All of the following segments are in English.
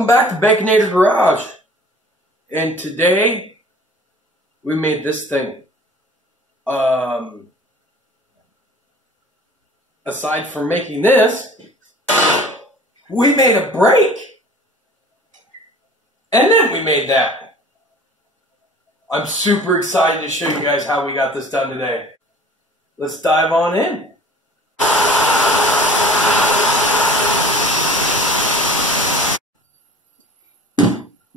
Welcome back to Bakeonator Garage. And today we made this thing. Aside from making this, we made a brake. And then we made that. I'm super excited to show you guys how we got this done today. Let's dive on in.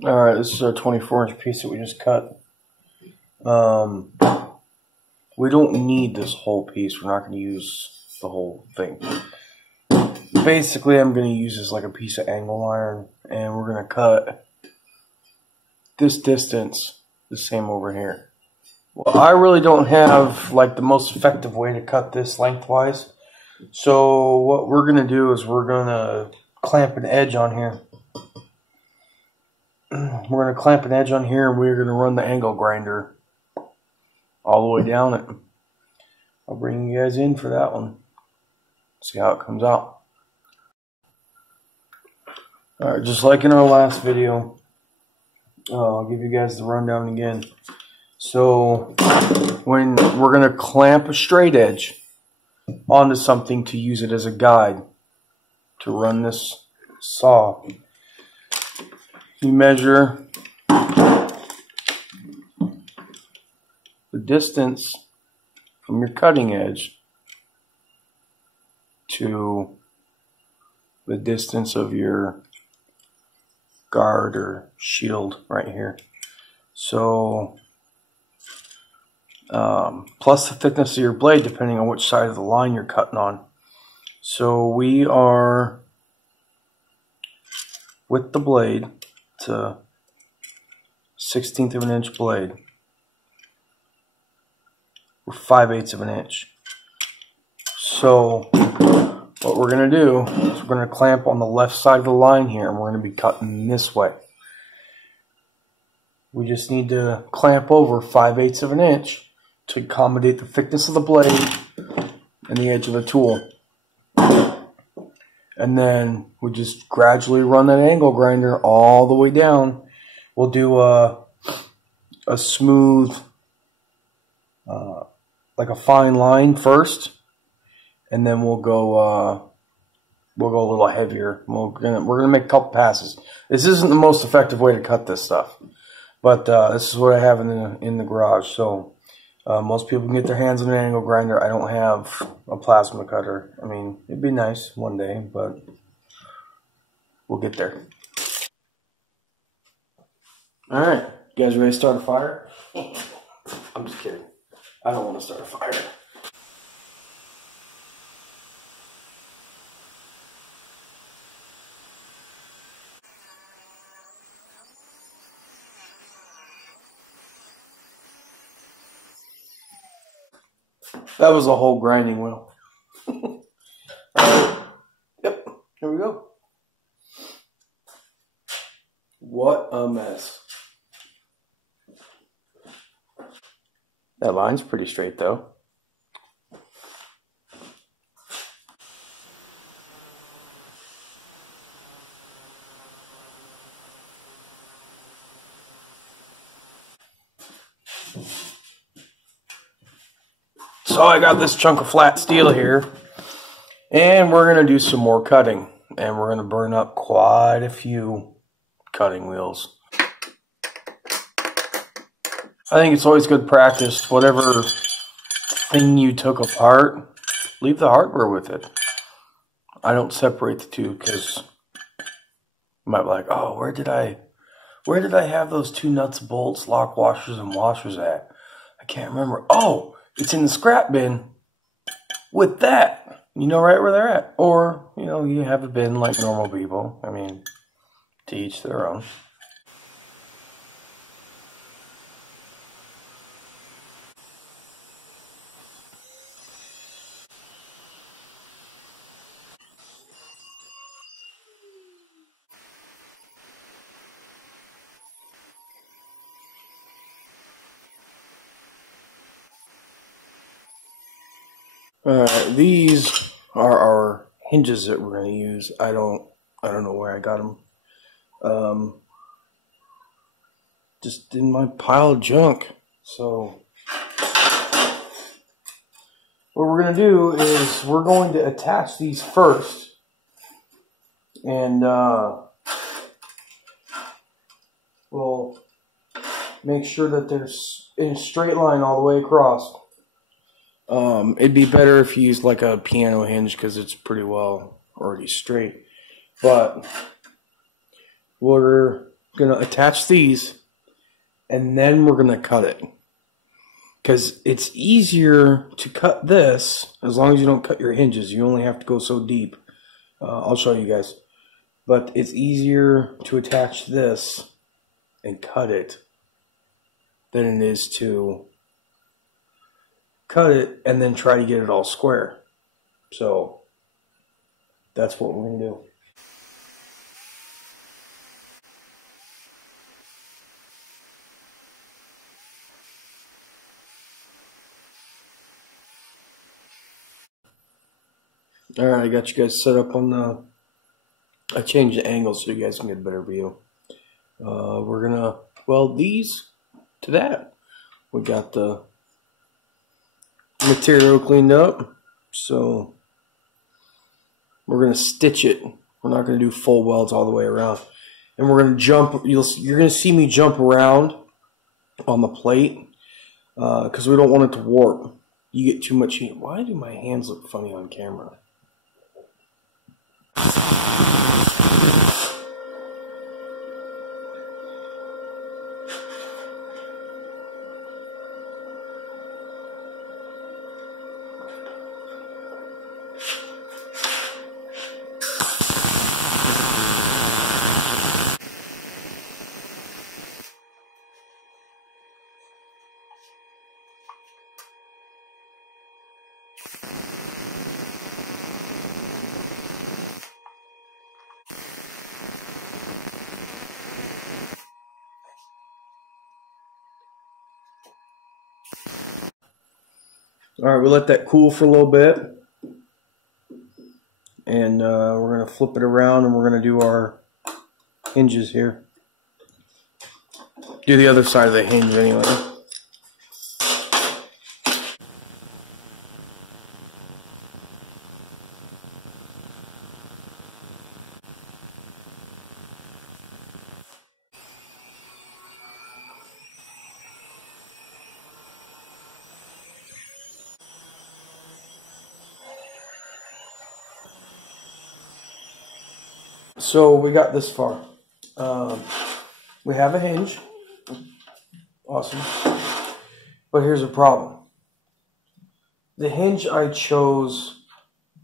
Alright, this is our 24-inch piece that we just cut. We don't need this whole piece. We're not going to use the whole thing. Basically, I'm going to use this like a piece of angle iron, and we're going to cut this distance the same over here. Well, I really don't have like the most effective way to cut this lengthwise. So what we're going to do is we're going to clamp an edge on here. We're going to clamp an edge on here, and we're going to run the angle grinder all the way down it. I'll bring you guys in for that one. See how it comes out. Alright, just like in our last video, I'll give you guys the rundown again. So, when we're going to clamp a straight edge onto something to use it as a guide to run this saw, you measure the distance from your cutting edge to the distance of your guard or shield right here. So, plus the thickness of your blade depending on which side of the line you're cutting on. So we are, with the blade, it's a 1/16 of an inch blade. We're 5/8 of an inch. So what we're going to do is we're going to clamp on the left side of the line here, and we're going to be cutting this way. We just need to clamp over 5/8 of an inch to accommodate the thickness of the blade and the edge of the tool. And then we just gradually run that angle grinder all the way down. We'll do a smooth, like a fine line first, and then we'll go a little heavier. We're gonna make a couple passes. This isn't the most effective way to cut this stuff, but this is what I have in the garage. So most people can get their hands on an angle grinder. I don't have a plasma cutter. I mean, it'd be nice one day, but we'll get there. All right, you guys ready to start a fire? I'm just kidding. I don't want to start a fire. That was a whole grinding wheel. Yep, here we go. What a mess. That line's pretty straight though. So I got this chunk of flat steel here, and we're going to do some more cutting, and we're going to burn up quite a few cutting wheels. I think it's always good practice. Whatever thing you took apart, leave the hardware with it. I don't separate the two because you might be like, oh, where did I have those two nuts, bolts, lock washers, and washers at? I can't remember. Oh, it's in the scrap bin with that. You know right where they're at. Or, you know, you have a bin like normal people. I mean, to each their own. These are our hinges that we're going to use. I don't know where I got them. just in my pile of junk. So what we're going to do is we're going to attach these first, and we'll make sure that they're in a straight line all the way across. It'd be better if you used like a piano hinge because it's pretty well already straight. But we're going to attach these, and then we're going to cut it. Because it's easier to cut this as long as you don't cut your hinges. You only have to go so deep. I'll show you guys. But it's easier to attach this and cut it than it is to cut it and then try to get it all square. So that's what we're going to do. Alright, I got you guys set up on the... I changed the angle so you guys can get a better view. We're going to weld these to that. We got the material cleaned up, so we're going to stitch it. We're not going to do full welds all the way around. And we're going to jump... You're going to see me jump around on the plate because we don't want it to warp. You get too much heat. Why do my hands look funny on camera? Alright, we let that cool for a little bit. And we're going to flip it around and we're going to do our hinges here. Do the other side of the hinge anyway. So we got this far. We have a hinge. Awesome. But here's a problem. The hinge I chose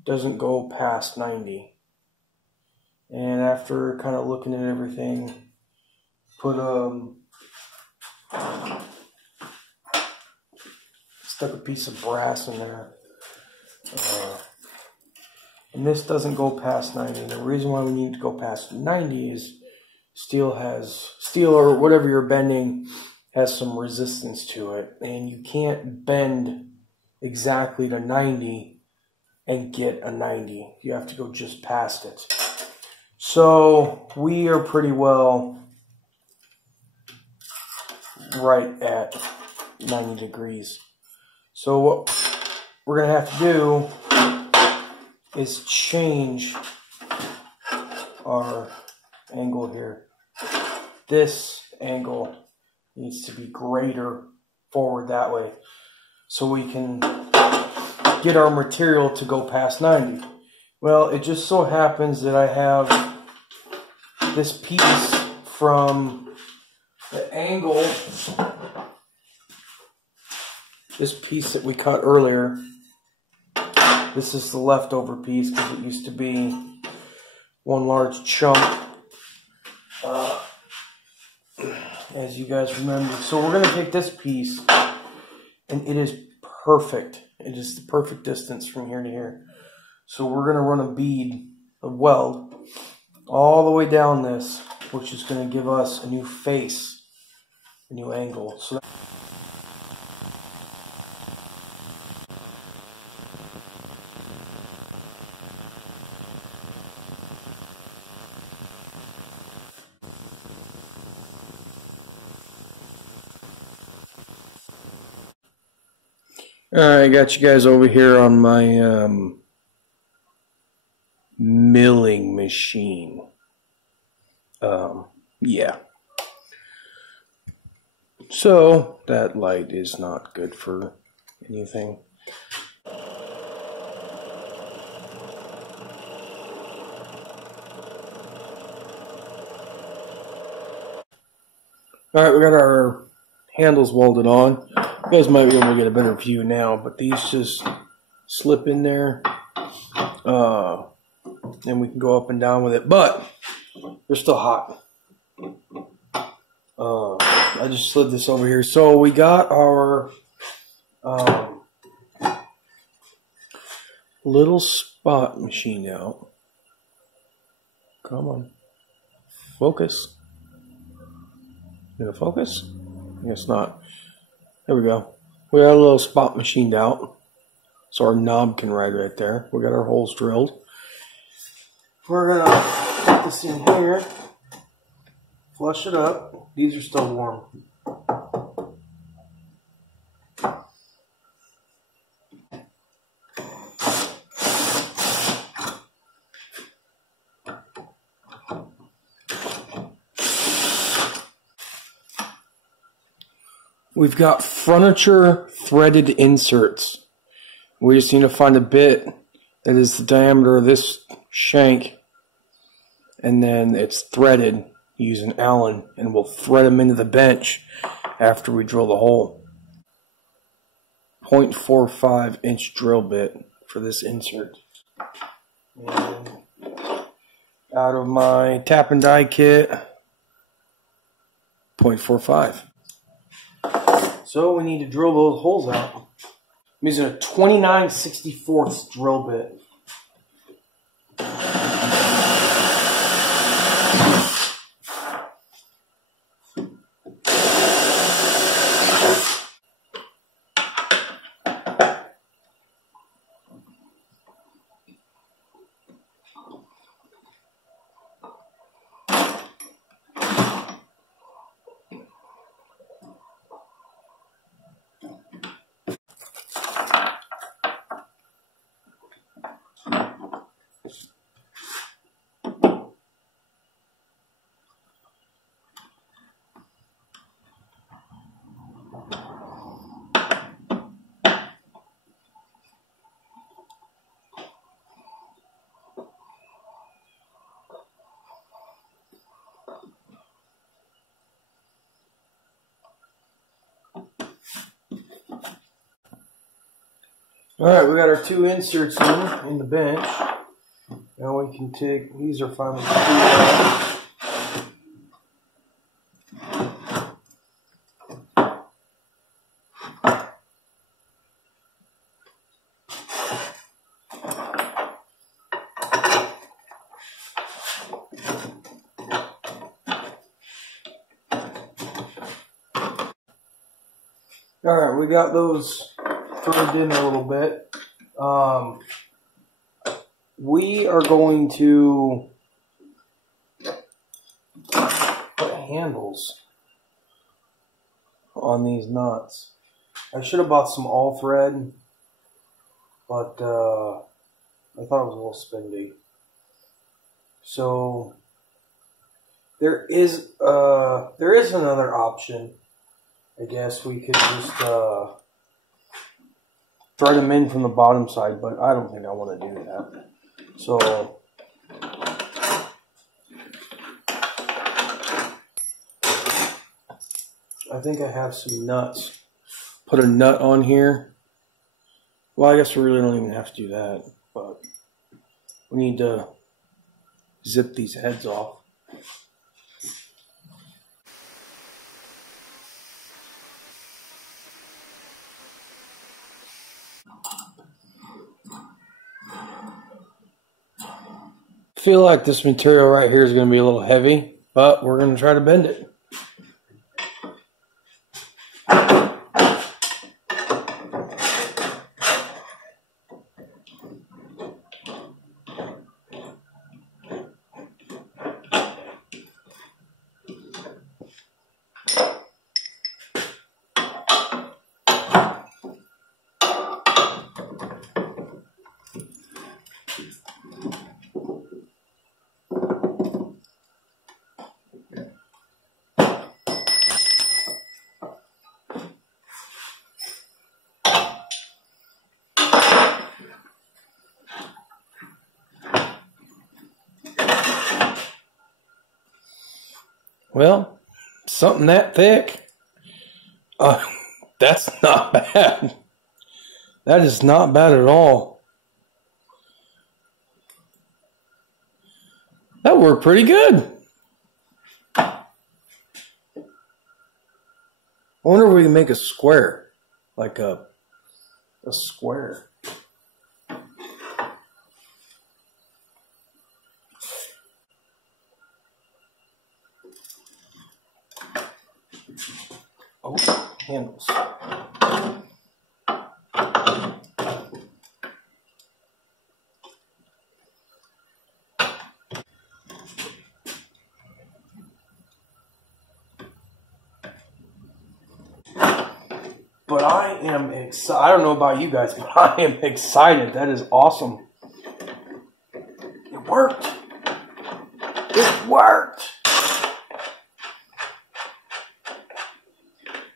doesn't go past 90. And after kind of looking at everything, stuck a piece of brass in there. And this doesn't go past 90. And the reason why we need to go past 90 is steel or whatever you're bending has some resistance to it. And you can't bend exactly to 90 and get a 90. You have to go just past it. So we are pretty well right at 90 degrees. So what we're going to have to do is change our angle here. This angle needs to be greater forward that way so we can get our material to go past 90. Well, it just so happens that I have this piece from the angle, this piece that we cut earlier. This is the leftover piece because it used to be one large chunk, as you guys remember. So we're going to take this piece, and it is perfect. It is the perfect distance from here to here. So we're going to run a bead, a weld, all the way down this, which is going to give us a new face, a new angle. So I got you guys over here on my milling machine. Yeah. So that light is not good for anything. Alright, we got our handles welded on. You guys might be able to get a better view now, but these just slip in there. And we can go up and down with it, but they're still hot. I just slid this over here. So we got our little spot machine out. Come on. Focus. Gonna focus? I guess not. There we go. We got a little spot machined out. So our knob can ride right there. We got our holes drilled. We're gonna put this in here. Flush it up. These are still warm. We've got furniture threaded inserts. We just need to find a bit that is the diameter of this shank, and then it's threaded using Allen, and we'll thread them into the bench after we drill the hole. 0.45 inch drill bit for this insert. And out of my tap and die kit, 0.45. So we need to drill those holes out. I'm using a 29/64 drill bit. Alright, we got our two inserts in the bench. Now we can take, these are finally screwed. Alright, we got those threaded in a little bit. We are going to put handles on these nuts. I should have bought some all thread, but I thought it was a little spendy. So there is another option. I guess we could just thread them in from the bottom side, but I don't think I want to do that. So I think I have some nuts. Put a nut on here. Well, I guess we really don't even have to do that, but we need to zip these heads off. I feel like this material right here is going to be a little heavy, but we're going to try to bend it. Well, something that thick. That's not bad. That is not bad at all. That worked pretty good. I wonder if we can make a square. Like a square. Oh, handles. But I am excited. I don't know about you guys, but I am excited. That is awesome. It worked. It worked.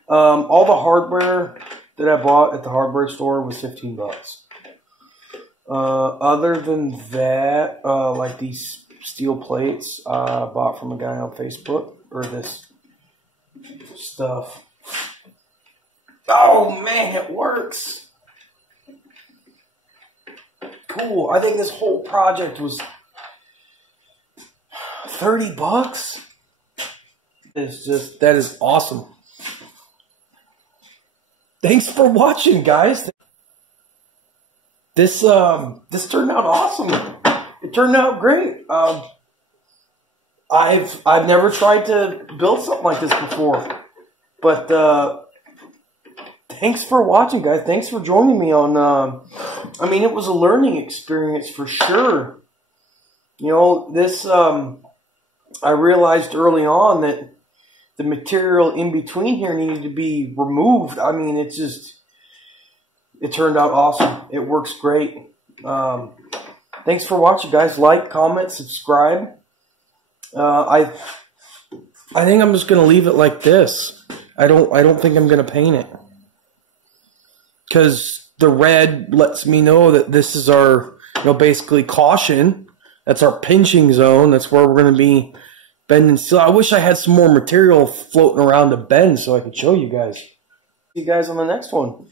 All the hardware that I bought at the hardware store was $15. Other than that, like these steel plates, I bought from a guy on Facebook, or this stuff. Oh man, it works. Cool. I think this whole project was $30. That is awesome. Thanks for watching, guys. This turned out awesome. It turned out great. I've never tried to build something like this before, but thanks for watching, guys. Thanks for joining me on. I mean, it was a learning experience for sure. You know, this I realized early on that the material in between here needed to be removed. I mean, it turned out awesome. It works great. Thanks for watching, guys. Like, comment, subscribe. I think I'm just gonna leave it like this. I don't think I'm gonna paint it, because the red lets me know that this is our, basically caution. That's our pinching zone. That's where we're gonna be bending steel. I wish I had some more material floating around to bend so I could show you guys. See you guys on the next one.